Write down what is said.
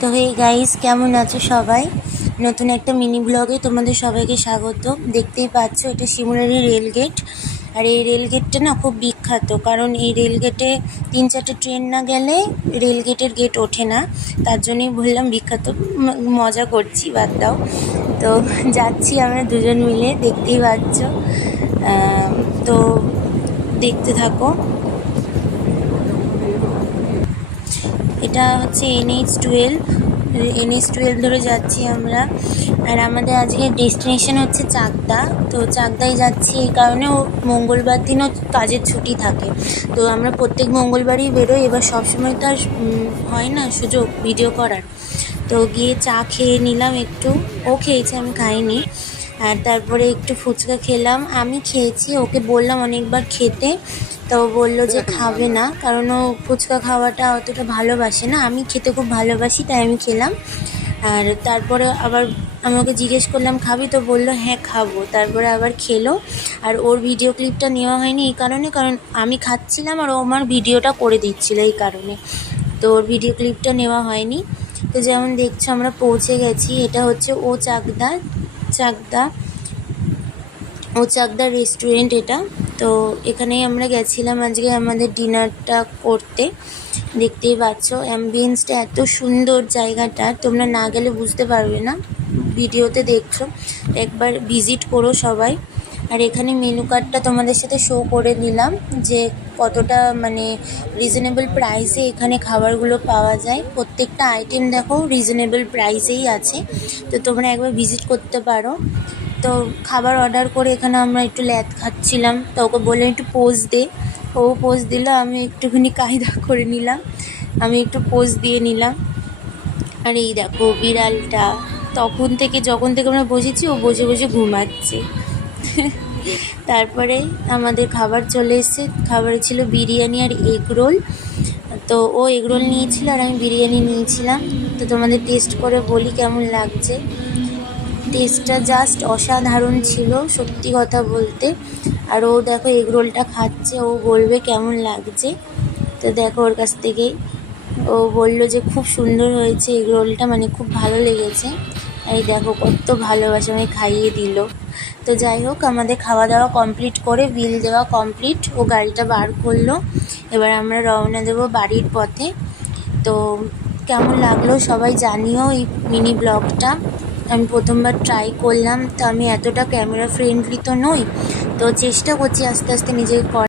তো hey guys, কেমন আছো সবাই? নতুন একটা মিনি ব্লগে তোমাদের সবাইকে স্বাগত। দেখতেই পাচ্ছ এটা শিমুরারি রেলগেট। আর এই রেলগেটটা না খুব বিখ্যাত, কারণ এই রেলগেটে 3-4টে ট্রেন না গেলে রেলগেটের গেট ওঠে না। তার জন্যই বললাম বিখ্যাত। মজা করছি, বাদ দাও। তো যাচ্ছি আমরা দুজন মিলে, দেখতেই পাচ্ছ। তো দেখতে থাকো। এটা হচ্ছে NH12 ধরে যাচ্ছি আমরা। আর আমাদের আজকে ডেস্টিনেশন হচ্ছে চাকদা। তো চাকদায় যাচ্ছি এই কারণে, ও মঙ্গলবার দিনও কাজের ছুটি থাকে। তো আমরা প্রত্যেক মঙ্গলবারই বেরোই। এবার সবসময় তো আর হয় না সুযোগ ভিডিও করার। তো গিয়ে চা খেয়ে নিলাম একটু। ও খেয়েছে, আমি খাইনি। আর তারপরে একটু ফুচকা খেলাম। আমি খেয়েছি, ওকে বললাম অনেকবার খেতে, তো বললো যে খাবে না, কারণ ও ফুচকা খাওয়াটা অতটা ভালোবাসে না। আমি খেতে খুব ভালোবাসি, তাই আমি খেলাম। আর তারপরে আবার আমি ওকে জিজ্ঞেস করলাম খাবি, তো বললো হ্যাঁ খাবো। তারপরে আবার খেলো। আর ওর ভিডিও ক্লিপটা নেওয়া হয়নি এই কারণে, কারণ আমি খাচ্ছিলাম আর ও আমার ভিডিওটা করে দিচ্ছিলো, এই কারণে। তো ওর ভিডিও ক্লিপটা নেওয়া হয়নি। তো যেমন দেখছো আমরা পৌঁছে গেছি। এটা হচ্ছে চাকদা রেস্টুরেন্ট এটা। তো এখানেই আমরা গেছিলাম আজকে আমাদের ডিনারটা করতে। দেখতেই পাচ্ছ অ্যাম্বিয়েন্সটা এত সুন্দর জায়গাটা, তোমরা না গেলে বুঝতে পারবে না। ভিডিওতে দেখছো, একবার ভিজিট করো সবাই। আর এখানে মেনু কার্ডটা তোমাদের সাথে শো করে দিলাম, যে কতটা মানে রিজনেবল প্রাইসে এখানে খাবারগুলো পাওয়া যায়। প্রত্যেকটা আইটেম দেখো রিজনেবল প্রাইসেই আছে। তো তোমরা একবার ভিজিট করতে পারো। তো খাবার অর্ডার করে এখানে আমরা একটু ল্যাদ খাচ্ছিলাম। তো ওকে বললাম একটু পোজ দে, ও পোজ দিল। আমি একটুখানি কায়দা করে নিলাম, আমি একটু পোজ দিয়ে নিলাম। আর এই দেখো বিড়ালটা যখন থেকে আমরা বসেছি, ও বসে বসে ঘুমাচ্ছে। তারপরে আমাদের খাবার চলে এসেছে। খাবারে ছিল বিরিয়ানি আর এগরোল। তো ও এগরোল নিয়েছিল আর আমি বিরিয়ানি নিয়েছিলাম। তো তোমাদের টেস্ট করে বলি কেমন লাগছে। টেস্টটা জাস্ট অসাধারণ ছিল, সত্যি কথা বলতে। আর ও দেখো এগরোলটা খাচ্ছে, ও বলবে কেমন লাগছে। তো দেখো ওর কাছ থেকেই ও বললো যে খুব সুন্দর হয়েছে এগরোলটা, মানে খুব ভালো লেগেছে। এই দেখো কত ভালোবাসে, আমায় খাইয়ে দিল। তো যাই হোক, আমাদের খাওয়া দাওয়া কমপ্লিট করে বিল দেওয়া কমপ্লিট, ও গাড়িটা বার করলো। এবার আমরা রওনা দেবো বাড়ির পথে। তো কেমন লাগলো সবাই জানিও এই মিনি ব্লগটা। আমি প্রথমবার ট্রাই করলাম, তো আমি এতটা ক্যামেরা ফ্রেন্ডলি তো নই। তো চেষ্টা করছি আস্তে আস্তে নিজেকে